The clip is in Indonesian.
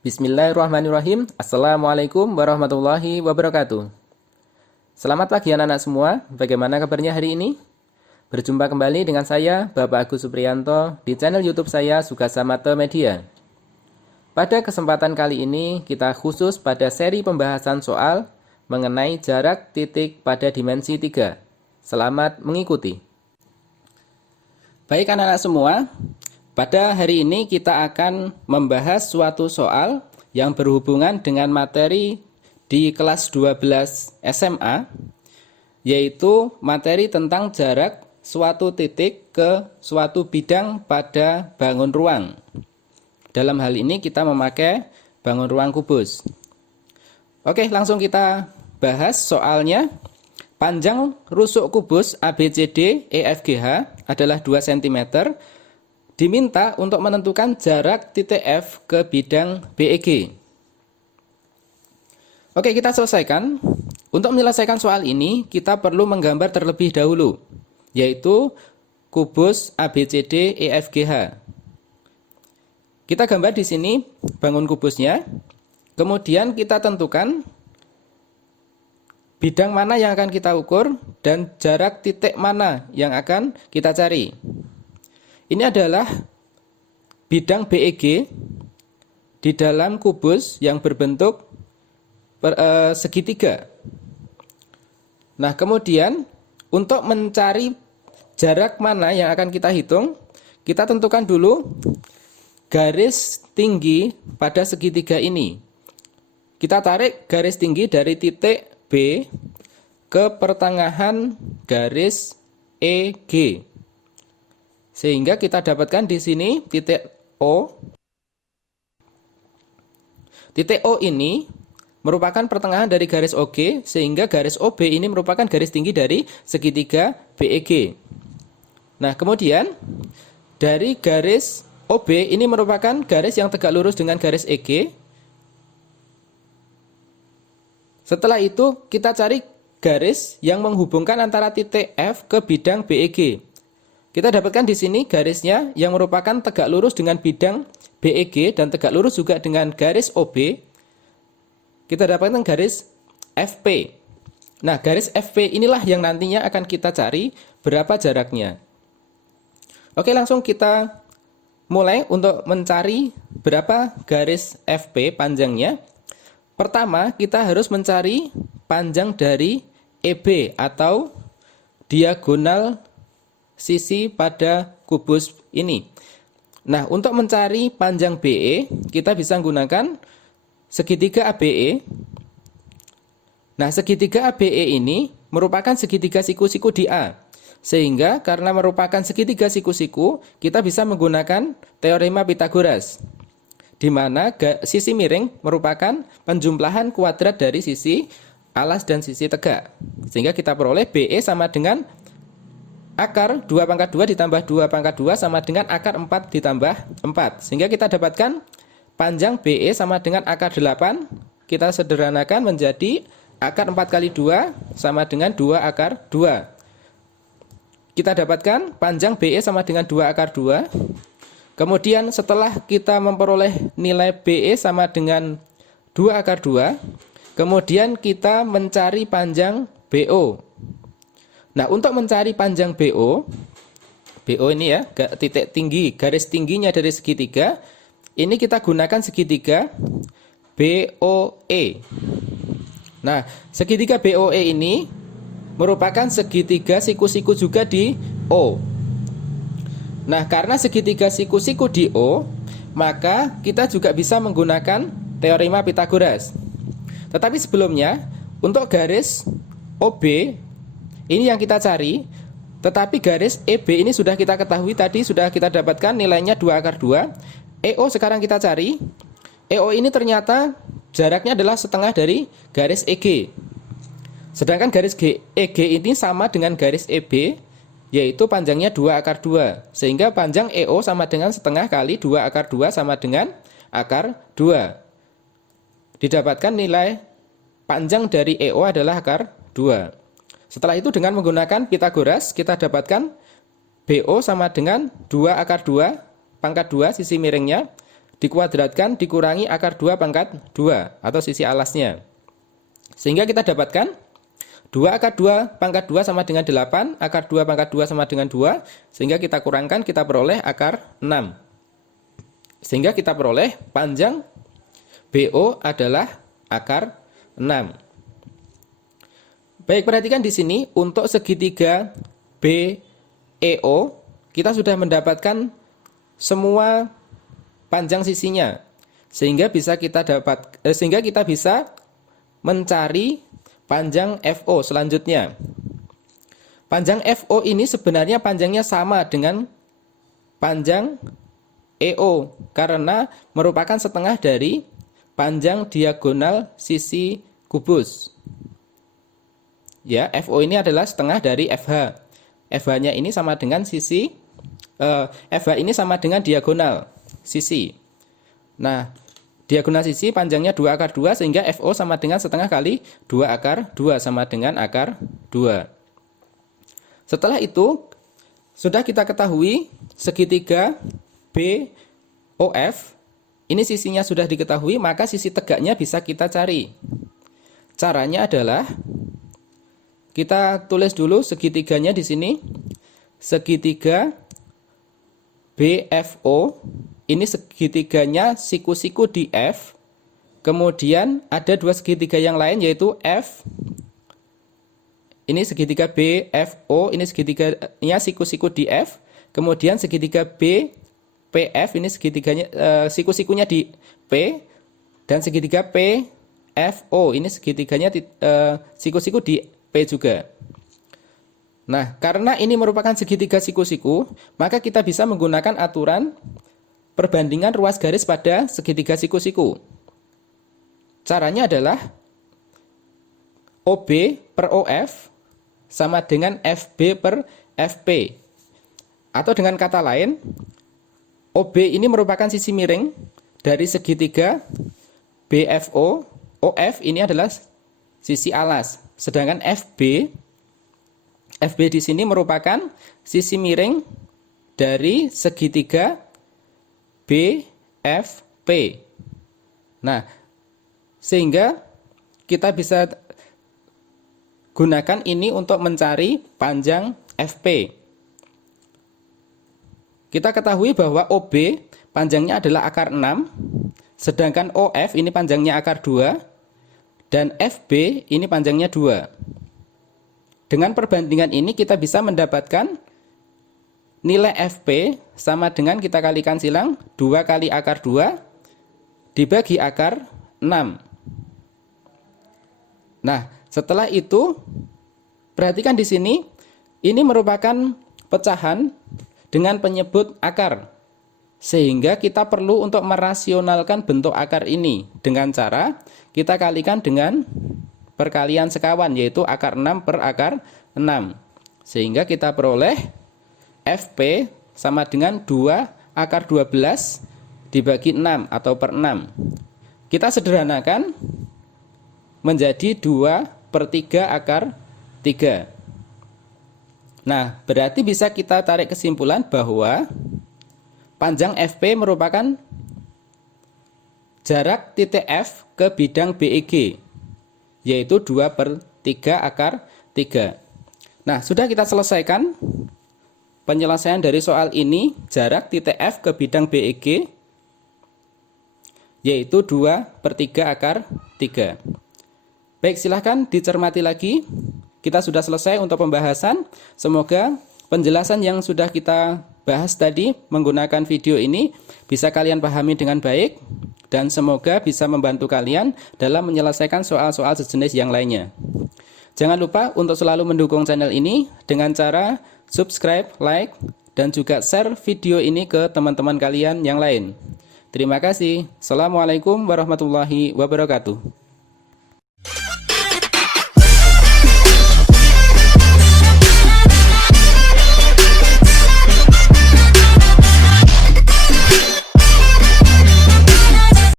Bismillahirrahmanirrahim. Assalamualaikum warahmatullahi wabarakatuh. Selamat pagi anak-anak semua. Bagaimana kabarnya hari ini? Berjumpa kembali dengan saya, Bapak Agus Supriyanto, di channel YouTube saya Sugasa Mata Media. Pada kesempatan kali ini, kita khusus pada seri pembahasan soal mengenai jarak titik pada dimensi 3. Selamat mengikuti. Baik anak-anak semua, pada hari ini kita akan membahas suatu soal yang berhubungan dengan materi di kelas 12 SMA, yaitu materi tentang jarak suatu titik ke suatu bidang pada bangun ruang. Dalam hal ini kita memakai bangun ruang kubus. Oke, langsung kita bahas soalnya. Panjang rusuk kubus ABCD EFGH adalah 2 cm. Diminta untuk menentukan jarak titik F ke bidang BEG. Oke, kita selesaikan. Untuk menyelesaikan soal ini, kita perlu menggambar terlebih dahulu, yaitu kubus ABCD EFGH. Kita gambar di sini bangun kubusnya. Kemudian kita tentukan bidang mana yang akan kita ukur dan jarak titik mana yang akan kita cari. Ini adalah bidang BEG di dalam kubus yang berbentuk segitiga. Nah, kemudian untuk mencari jarak mana yang akan kita hitung, kita tentukan dulu garis tinggi pada segitiga ini. Kita tarik garis tinggi dari titik B ke pertengahan garis EG. Sehingga kita dapatkan di sini titik O. Titik O ini merupakan pertengahan dari garis OG, sehingga garis OB ini merupakan garis tinggi dari segitiga BEG. Nah, kemudian dari garis OB ini merupakan garis yang tegak lurus dengan garis EG. Setelah itu kita cari garis yang menghubungkan antara titik F ke bidang BEG. Kita dapatkan di sini garisnya yang merupakan tegak lurus dengan bidang BEG dan tegak lurus juga dengan garis OB. Kita dapatkan garis FP. Nah, garis FP inilah yang nantinya akan kita cari berapa jaraknya. Oke, langsung kita mulai untuk mencari berapa garis FP panjangnya. Pertama, kita harus mencari panjang dari EB atau diagonal sisi pada kubus ini. Nah, untuk mencari panjang BE, kita bisa menggunakan segitiga ABE. Nah, segitiga ABE ini merupakan segitiga siku-siku di A. Sehingga karena merupakan segitiga siku-siku, kita bisa menggunakan teorema Pythagoras, di mana sisi miring merupakan penjumlahan kuadrat dari sisi alas dan sisi tegak. Sehingga kita peroleh BE sama dengan akar 2 pangkat 2 ditambah 2 pangkat 2 sama dengan akar 4 ditambah 4. Sehingga kita dapatkan panjang BE sama dengan akar 8. Kita sederhanakan menjadi akar 4 kali 2 sama dengan 2 akar 2. Kita dapatkan panjang BE sama dengan 2 akar 2. Kemudian setelah kita memperoleh nilai BE sama dengan 2 akar 2, kemudian kita mencari panjang BO. Nah, untuk mencari panjang BO ini ya, titik tinggi, garis tingginya dari segitiga, ini kita gunakan segitiga BOE. Nah, segitiga BOE ini merupakan segitiga siku-siku juga di O. Nah, karena segitiga siku-siku di O, maka kita juga bisa menggunakan teorema Pythagoras. Tetapi sebelumnya, untuk garis OB, ini yang kita cari. Tetapi garis EB ini sudah kita ketahui tadi, sudah kita dapatkan nilainya 2 akar 2. EO sekarang kita cari. EO ini ternyata jaraknya adalah setengah dari garis EG. Sedangkan garis EG ini sama dengan garis EB, yaitu panjangnya 2 akar 2. Sehingga panjang EO sama dengan setengah kali 2 akar 2 sama dengan akar 2. Didapatkan nilai panjang dari EO adalah akar 2. Setelah itu dengan menggunakan Pythagoras, kita dapatkan BO sama dengan 2 akar 2 pangkat 2 sisi miringnya dikuadratkan dikurangi akar 2 pangkat 2 atau sisi alasnya. Sehingga kita dapatkan 2 akar 2 pangkat 2 sama dengan 8, akar 2 pangkat 2 sama dengan 2, sehingga kita kurangkan kita peroleh akar 6. Sehingga kita peroleh panjang BO adalah akar 6. Baik, perhatikan di sini untuk segitiga BEO kita sudah mendapatkan semua panjang sisinya. Sehingga kita bisa mencari panjang FO selanjutnya. Panjang FO ini sebenarnya panjangnya sama dengan panjang EO karena merupakan setengah dari panjang diagonal sisi kubus. Ya, FO ini adalah setengah dari FH. FH-nya ini sama dengan FH ini sama dengan diagonal sisi. Nah, diagonal sisi panjangnya 2 akar 2 sehingga FO sama dengan setengah kali 2 akar 2 sama dengan akar 2. Setelah itu, sudah kita ketahui segitiga BOF. Ini sisinya sudah diketahui, maka sisi tegaknya bisa kita cari. Caranya adalah kita tulis dulu segitiganya di sini. Segitiga BFO. Ini segitiganya siku-siku di F. Kemudian ada dua segitiga yang lain yaitu F. Ini segitiga BFO, ini segitiganya siku-siku di F. Kemudian segitiga BPF, ini segitiganya siku-sikunya di P. Dan segitiga PFO, ini segitiganya siku-siku di P juga. Nah, karena ini merupakan segitiga siku-siku, maka kita bisa menggunakan aturan perbandingan ruas garis pada segitiga siku-siku. Caranya adalah OB per OF sama dengan FB per FP. Atau dengan kata lain, OB ini merupakan sisi miring dari segitiga BFO. OF ini adalah sisi alas. Sedangkan FB di sini merupakan sisi miring dari segitiga BFP. Nah, sehingga kita bisa gunakan ini untuk mencari panjang FP. Kita ketahui bahwa OB panjangnya adalah akar 6, sedangkan OF ini panjangnya akar 2, dan FB ini panjangnya 2. Dengan perbandingan ini kita bisa mendapatkan nilai FP sama dengan kita kalikan silang 2 kali akar 2 dibagi akar 6. Nah, setelah itu perhatikan di sini, ini merupakan pecahan dengan penyebut akar. Sehingga kita perlu untuk merasionalkan bentuk akar ini dengan cara kita kalikan dengan perkalian sekawan, yaitu akar 6 per akar 6. Sehingga kita peroleh FP sama dengan 2 akar 12 dibagi 6 atau per 6. Kita sederhanakan menjadi 2 per 3 akar 3. Nah, berarti bisa kita tarik kesimpulan bahwa panjang FP merupakan jarak titik F ke bidang BEG, yaitu 2 per 3 akar 3. Nah, sudah kita selesaikan penyelesaian dari soal ini, jarak titik F ke bidang BEG, yaitu 2 per 3 akar 3. Baik, silahkan dicermati lagi. Kita sudah selesai untuk pembahasan. Semoga penjelasan yang sudah kita bahas tadi menggunakan video ini bisa kalian pahami dengan baik, dan semoga bisa membantu kalian dalam menyelesaikan soal-soal sejenis yang lainnya. Jangan lupa untuk selalu mendukung channel ini dengan cara subscribe, like, dan juga share video ini ke teman-teman kalian yang lain. Terima kasih. Assalamualaikum warahmatullahi wabarakatuh.